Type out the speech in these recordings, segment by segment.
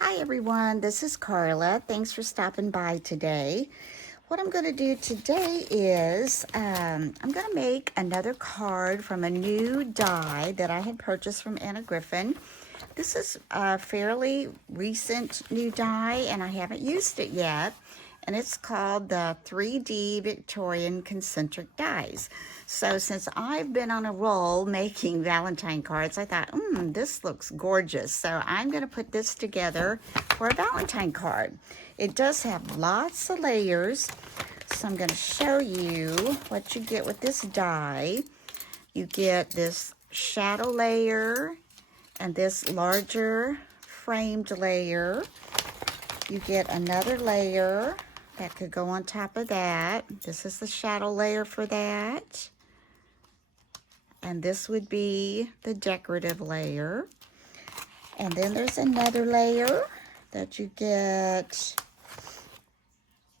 Hi everyone, this is Carla. Thanks for stopping by today. What I'm going to do today is I'm going to make another card from a new die that I had purchased from Griffin. This is a fairly recent new die and I haven't used it yet. And it's called the 3D Victorian Concentric dies. So since I've been on a roll making Valentine cards, I thought, this looks gorgeous. So I'm going to put this together for a Valentine card. It does have lots of layers. So I'm going to show you what you get with this die. You get this shadow layer and this larger framed layer. You get another layer that could go on top of that. This is the shadow layer for that. And this would be the decorative layer. And then there's another layer that you get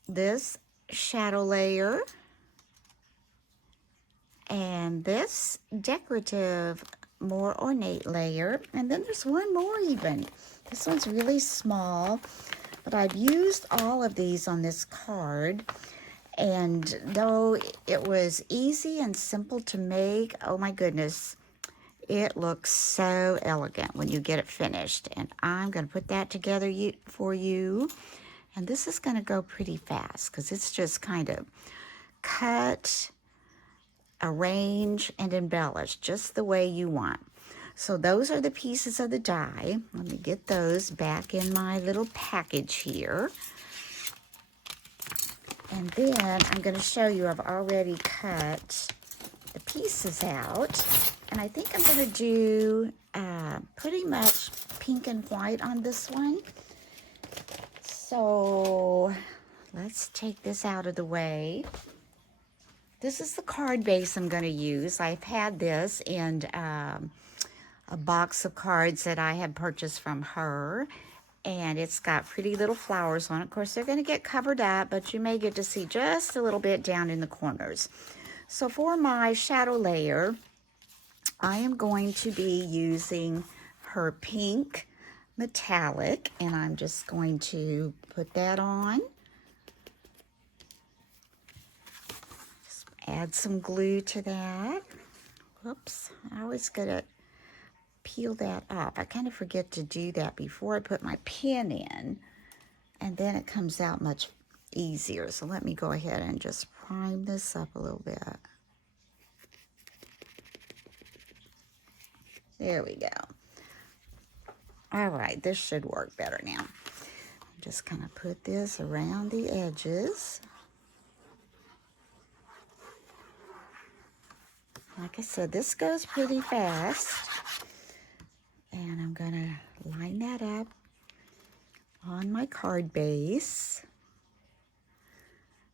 this shadow layer and this decorative, more ornate layer. And then there's one more even. This one's really small, but I've used all of these on this card. And though it was easy and simple to make, oh my goodness, it looks so elegant when you get it finished. And I'm going to put that together for you. And this is going to go pretty fast because it's just kind of cut, arrange, and embellish just the way you want. So those are the pieces of the die. Let me get those back in my little package here. And then I'm going to show you I've already cut the pieces out. And I think I'm going to do pretty much pink and white on this one. So let's take this out of the way. This is the card base I'm going to use. I've had this in a box of cards that I had purchased from her. And it's got pretty little flowers on it. Of course, they're going to get covered up, but you may get to see just a little bit down in the corners. So for my shadow layer, I am going to be using her pink metallic, and I'm just going to put that on. Just add some glue to that. Whoops, I always got to peel that up. I kind of forget to do that before I put my pen in, and then it comes out much easier. So let me go ahead and just prime this up a little bit. There we go. All right, this should work better now. Just kind of put this around the edges. Like I said, this goes pretty fast. And I'm going to line that up on my card base.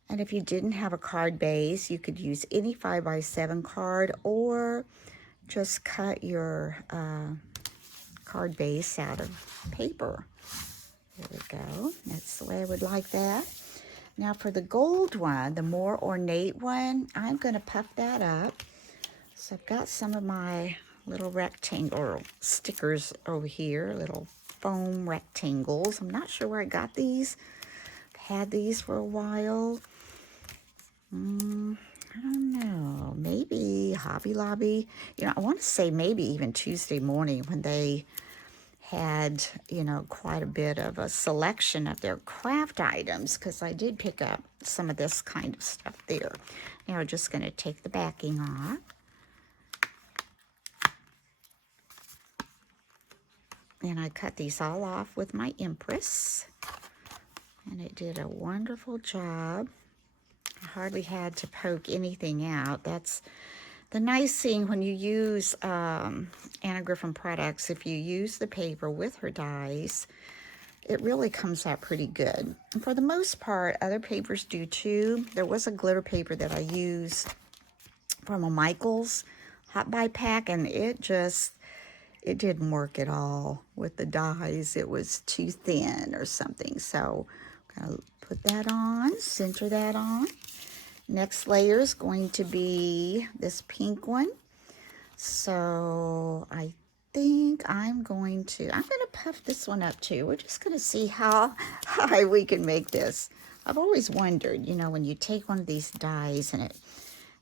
And if you didn't have a card base, you could use any 5x7 card or just cut your card base out of paper. There we go. That's the way I would like that. Now for the gold one, the more ornate one, I'm going to puff that up. So I've got some of my little rectangle stickers over here, little foam rectangles. I'm not sure where I got these. I've had these for a while. I don't know. Maybe Hobby Lobby. You know, I want to say maybe even Tuesday morning when they had, you know, quite a bit of a selection of their craft items, because I did pick up some of this kind of stuff there. Now we're just going to take the backing off. And I cut these all off with my Empress. And it did a wonderful job. I hardly had to poke anything out. That's the nice thing when you use Griffin products. If you use the paper with her dies, it really comes out pretty good. And for the most part, other papers do too. There was a glitter paper that I used from a Michaels Hot Buy pack, and it didn't work at all with the dies. It was too thin or something. So I'm going to put that on, center that on. Next layer is going to be this pink one. So I think I'm going to puff this one up too. We're just going to see how high we can make this. I've always wondered, you know, when you take one of these dies and it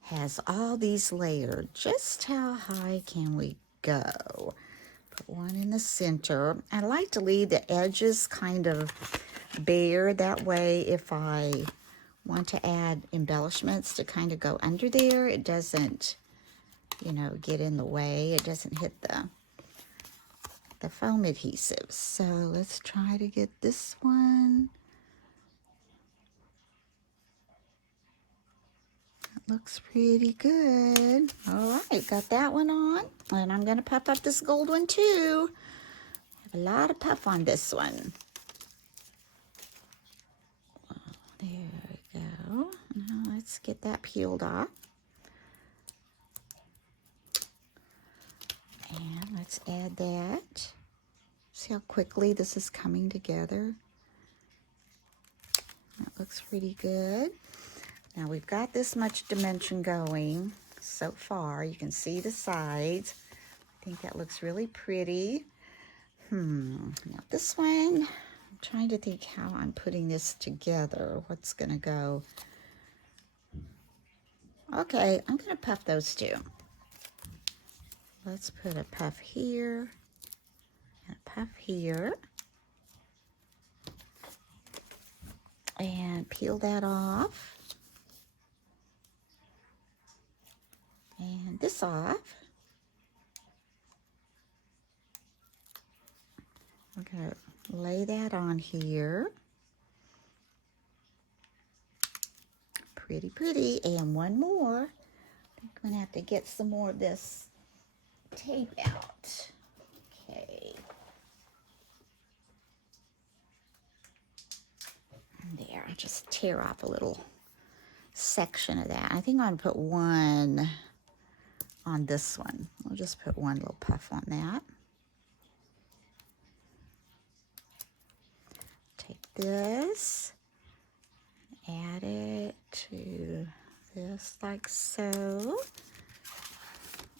has all these layers, just how high can we go? Put one in the center. I like to leave the edges kind of bare. That way, if I want to add embellishments to kind of go under there, it doesn't, you know, get in the way. It doesn't hit the foam adhesive. So let's try to get this one. It looks pretty good. All right, got that one on. And I'm going to puff up this gold one too. Have a lot of puff on this one. There we go. Now let's get that peeled off. And let's add that. See how quickly this is coming together? That looks pretty good. Now we've got this much dimension going so far. You can see the sides. I think that looks really pretty. Now this one, I'm trying to think how I'm putting this together. What's gonna go? Okay, I'm gonna puff those two. Let's put a puff here, and a puff here, and peel that off, and this off. I'm gonna lay that on here. Pretty, pretty, and one more. I think I'm gonna have to get some more of this tape out. Okay. And there, I'll just tear off a little section of that. I think I'm gonna put one on this one. I'll just put one little puff on that. Take this, add it to this like so.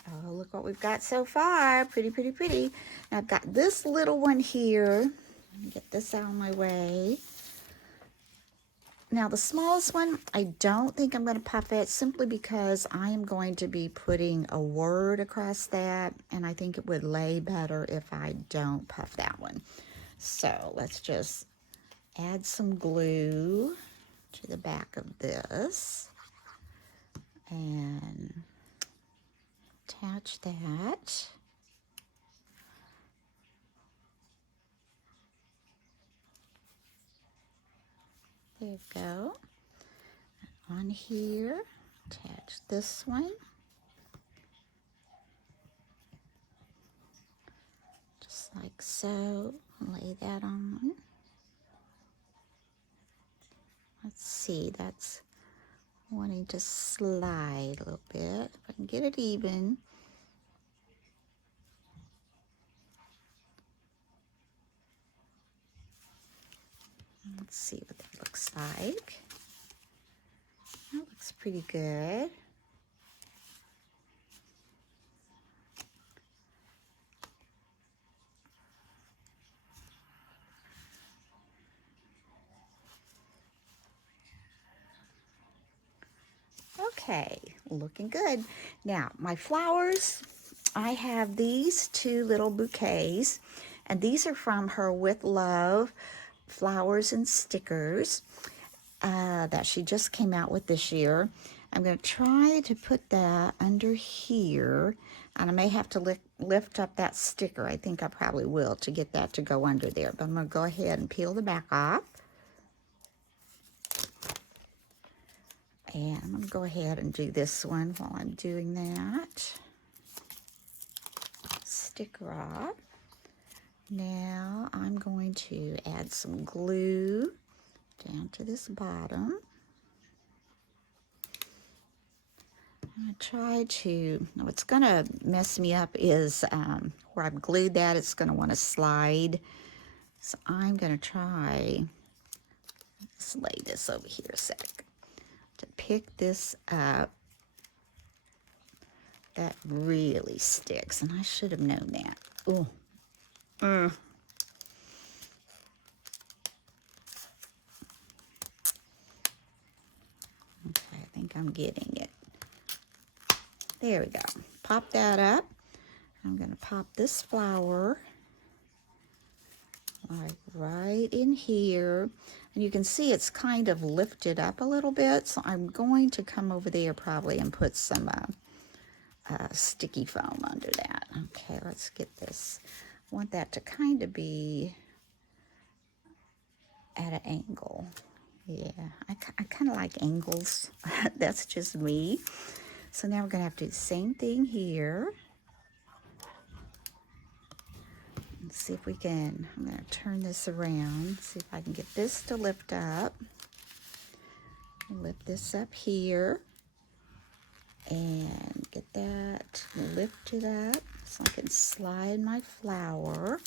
Oh, look what we've got so far. Pretty, pretty, pretty. Now I've got this little one here. Let me get this out of my way. Now the smallest one, I don't think I'm going to puff it simply because I am going to be putting a word across that, and I think it would lay better if I don't puff that one. So let's just add some glue to the back of this and attach that. There you go. On here, attach this one. Just like so. Lay that on. Let's see, that's wanting to slide a little bit. If I can get it even. Let's see what that looks like. That looks pretty good. Okay, looking good. Now, my flowers, I have these two little bouquets, and these are from her With Love flowers and stickers that she just came out with this year. I'm going to try to put that under here, and I may have to lift up that sticker. I think I probably will to get that to go under there, but I'm going to go ahead and peel the back off. And I'm going to go ahead and do this one while I'm doing that. Sticker off. Now I'm going to add some glue down to this bottom. I'm going to try to, what's going to mess me up is where I've glued that, it's going to want to slide. So I'm going to try, let's lay this over here a sec. To pick this up, that really sticks, and I should have known that. Oh, okay, I think I'm getting it. There we go. Pop that up. I'm going to pop this flower like right in here. And you can see it's kind of lifted up a little bit. So I'm going to come over there probably and put some sticky foam under that. Okay, let's get this. I want that to kind of be at an angle. Yeah, I kind of like angles. That's just me. So now we're going to have to do the same thing here. Let's see if we can, I'm going to turn this around, see if I can get this to lift up. Lift this up here and get that lifted up so I can slide my flower.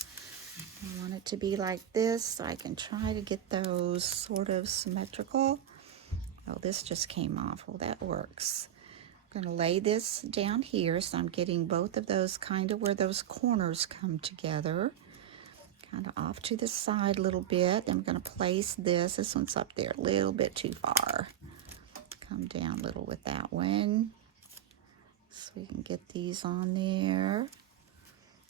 I want it to be like this so I can try to get those sort of symmetrical. Oh, this just came off. Well, that works. I'm going to lay this down here so I'm getting both of those kind of where those corners come together. Kind of off to the side a little bit. I'm going to place this. This one's up there a little bit too far. Come down a little with that one. So we can get these on there.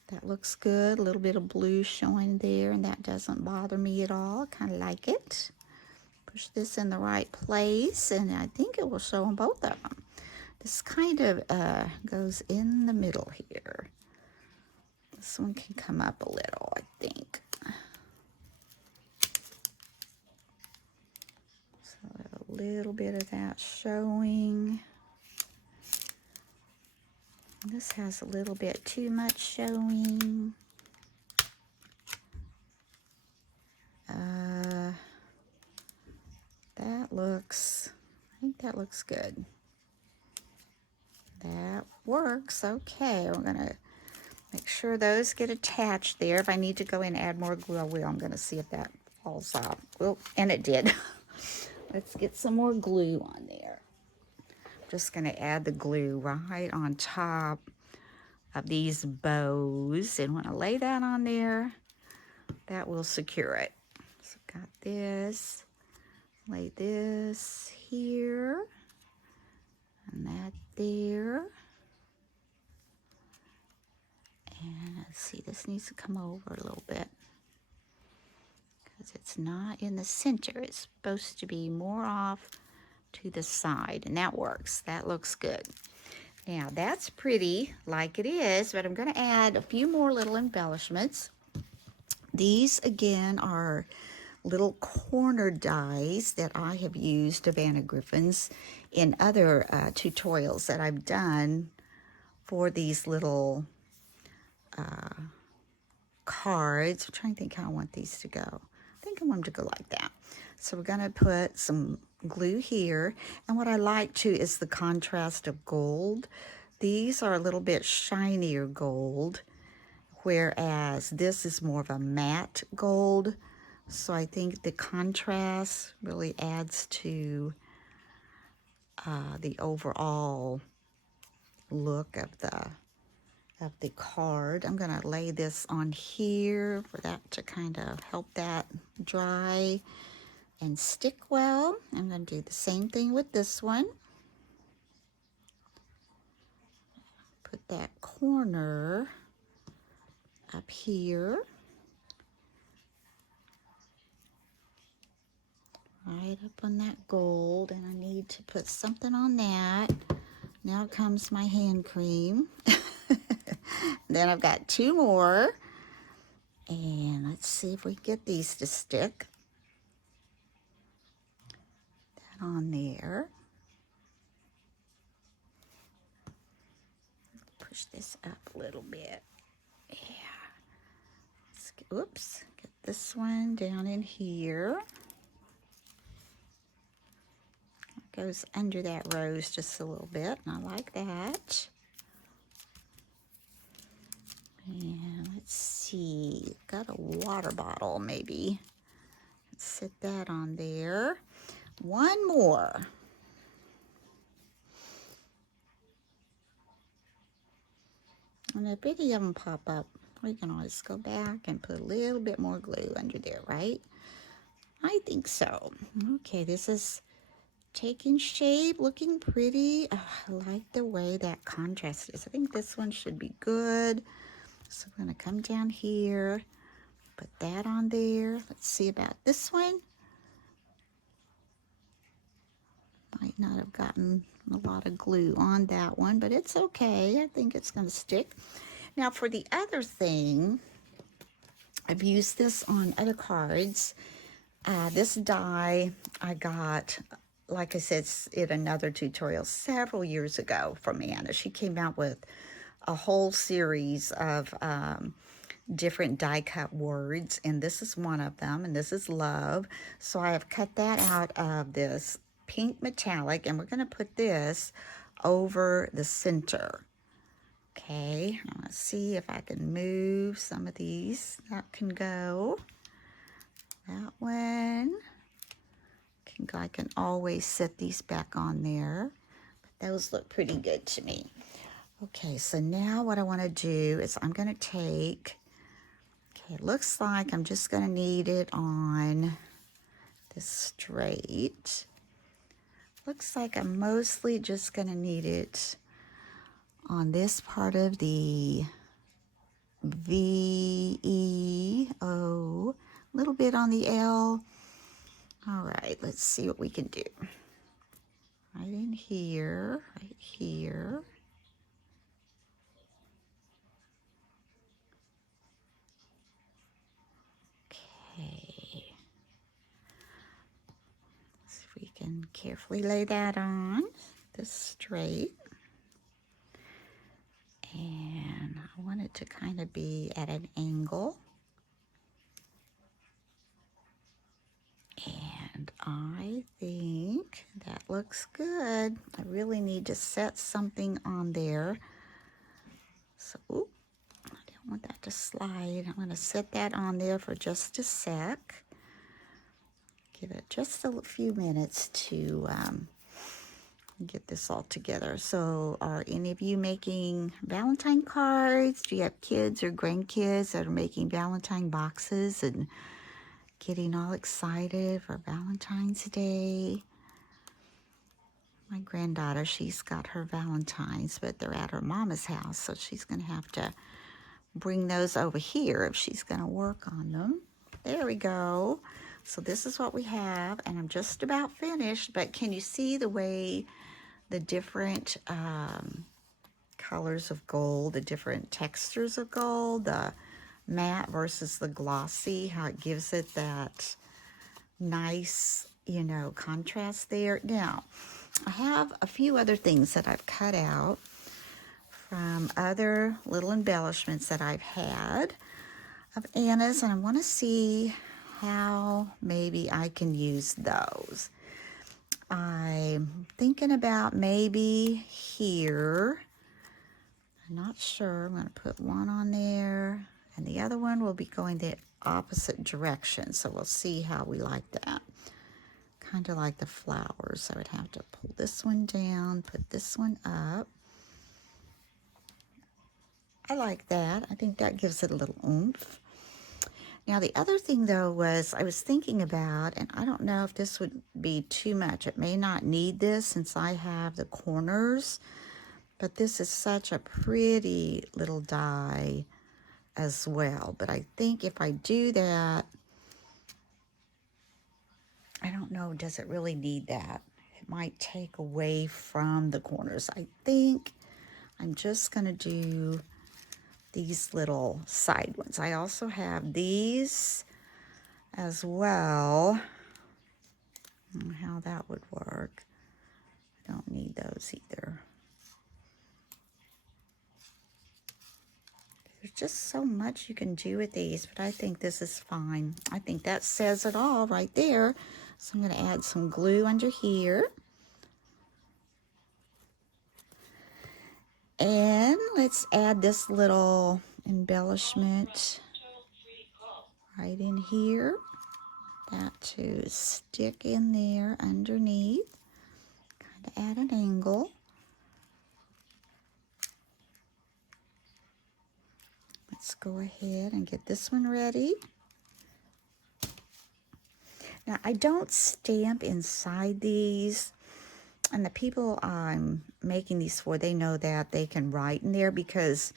That looks good. A little bit of blue showing there, and that doesn't bother me at all. I kind of like it. Push this in the right place, and I think it will show on both of them. This kind of goes in the middle here. This one can come up a little, I think. So a little bit of that showing. This has a little bit too much showing. That looks, I think that looks good. That works. Okay, we're going to make sure those get attached there. If I need to go in and add more glue, I will. I'm going to see if that falls off. Well, and it did. Let's get some more glue on there. I'm just going to add the glue right on top of these bows. And when I lay that on there, that will secure it. So I've got this. Lay this here. And that there. And let's see, this needs to come over a little bit because it's not in the center. It's supposed to be more off to the side, and that works. That looks good. Now that's pretty like it is, but I'm going to add a few more little embellishments. These again are little corner dies that I have used of Anna Griffin's in other tutorials that I've done for these little cards. I'm trying to think how I want these to go. I think I want them to go like that. So we're going to put some glue here. And what I like too is the contrast of gold. These are a little bit shinier gold, whereas this is more of a matte gold. So I think the contrast really adds to the overall look of the card. I'm going to lay this on here for that to kind of help that dry and stick well. I'm going to do the same thing with this one. Put that corner up here. Right up on that gold, and I need to put something on that. Now comes my hand cream. Then I've got two more. And let's see if we can get these to stick. That on there. Push this up a little bit. Yeah. Oops. Get this one down in here. It goes under that rose just a little bit, and I like that. And let's see, got a water bottle maybe. Let's set that on there. One more. And if any of them pop up, We can always go back and put a little bit more glue under there, right? I think so. Okay, this is taking shape, looking pretty. Oh, I like the way that contrast is. I think this one should be good. So I'm going to come down here, put that on there. Let's see about this one. Might not have gotten a lot of glue on that one, but it's okay. I think it's going to stick. Now for the other thing, I've used this on other cards. This die I got, like I said, in another tutorial several years ago from Anna. She came out with a whole series of different die cut words, and this is one of them, and this is love. So I have cut that out of this pink metallic, and we're going to put this over the center. Okay, I'm going to see if I can move some of these. That can go. That one can go. I can always set these back on there. But those look pretty good to me. Okay, so now what I want to do is I'm going to take, okay, it looks like I'm just going to need it on this straight. Looks like I'm mostly just going to need it on this part of the V, E, O, a little bit on the L. All right, let's see what we can do. Right in here, right here. Okay. See if we can carefully lay that on this straight. And I want it to kind of be at an angle. And I think that looks good. I really need to set something on there. So, ooh, I don't want that to slide. I'm going to set that on there for just a sec. Give it just a few minutes to get this all together. So are any of you making Valentine cards? Do you have kids or grandkids that are making Valentine boxes and getting all excited for Valentine's Day? My granddaughter, she's got her Valentines, but they're at her mama's house, so she's going to have to bring those over here if she's going to work on them. There we go. So this is what we have, and I'm just about finished, but can you see the way the different colors of gold, the different textures of gold, the matte versus the glossy, how it gives it that nice, you know, contrast there. Now, I have a few other things that I've cut out from other little embellishments that I've had of Anna's, and I want to see how maybe I can use those. I'm thinking about maybe here. I'm not sure. I'm going to put one on there, and the other one will be going the opposite direction, so we'll see how we like that. Kind of like the flowers. I would have to pull this one down, put this one up. I like that. I think that gives it a little oomph. Now the other thing though was I was thinking about, and I don't know if this would be too much. It may not need this since I have the corners, but this is such a pretty little die as well. But I think if I do that, I don't know, does it really need that? It might take away from the corners. I think I'm just gonna do these little side ones. I also have these as well. I don't know how that would work. I don't need those either. There's just so much you can do with these, but I think this is fine. I think that says it all right there. So I'm going to add some glue under here. And let's add this little embellishment right in here. That to stick in there underneath. Kind of at an angle. Let's Let's go ahead and get this one ready. Now, I don't stamp inside these, and the people I'm making these for, they know that they can write in there, because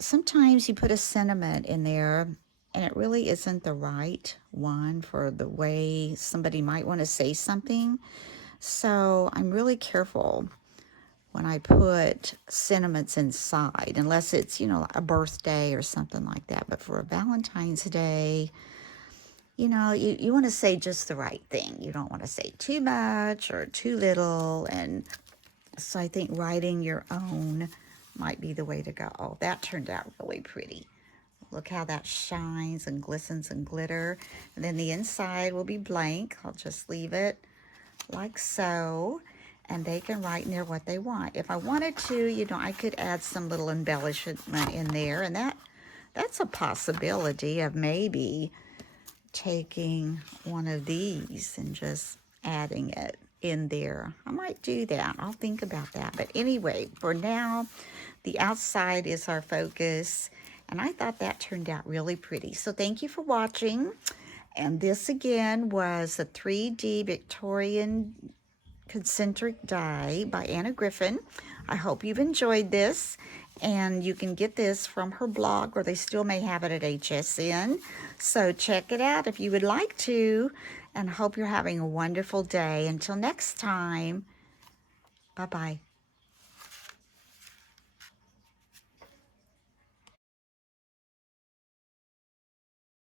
sometimes you put a sentiment in there and it really isn't the right one for the way somebody might want to say something. So I'm really careful when I put sentiments inside, unless it's, a birthday or something like that. But for a Valentine's Day, you want to say just the right thing. You don't want to say too much or too little. And so I think writing your own might be the way to go. Oh, that turned out really pretty. Look how that shines and glistens and glitter. And then the inside will be blank. I'll just leave it like so. And they can write in there what they want. If I wanted to, I could add some little embellishment in there. And that's a possibility of maybe taking one of these and just adding it in there. I might do that. I'll think about that. But anyway, for now, the outside is our focus. And I thought that turned out really pretty. So thank you for watching. And this again was a 3D Victorian Concentric die by Anna Griffin. I hope you've enjoyed this. And you can get this from her blog, or they still may have it at HSN. So check it out if you would like to. And hope you're having a wonderful day. Until next time, bye-bye.